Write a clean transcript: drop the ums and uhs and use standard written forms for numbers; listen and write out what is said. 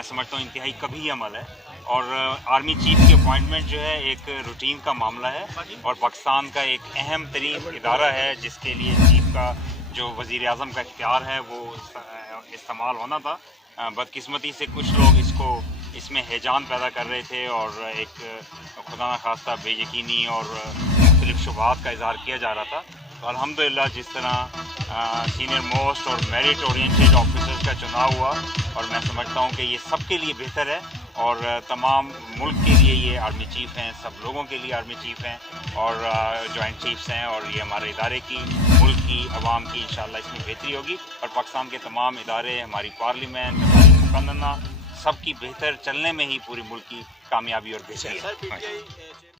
मैं समझता हूँ इंतहाई कभी अमल है। और आर्मी चीफ की अपॉइंटमेंट जो है एक रूटीन का मामला है और पाकिस्तान का एक अहम तरीन इदारा है जिसके लिए चीफ का जो वज़ीर आज़म का इख्तियार है वो इस्तेमाल होना था। बदकिस्मती से कुछ लोग इसमें हैजान पैदा कर रहे थे और एक खुदा न खास्ता बेयकीनी और मुख्तलिफ शुबहात का इज़हार किया जा रहा था। तो अल्हम्दुलिल्लाह जिस तरह सीनियर मोस्ट और मेरिट ओरिएंटेड ऑफिसर्स का चुनाव हुआ और मैं समझता हूँ कि ये सबके लिए बेहतर है और तमाम मुल्क के लिए ये आर्मी चीफ हैं, सब लोगों के लिए आर्मी चीफ हैं और जॉइंट चीफ्स हैं और ये हमारे इदारे की, मुल्क की, अवाम की इंशाल्लाह इसमें बेहतरी होगी और पाकिस्तान के तमाम इदारे, हमारी पार्लियामेंट, हमारी मुकन्ना सबकी बेहतर चलने में ही पूरी मुल्क की कामयाबी और बेहतरी है।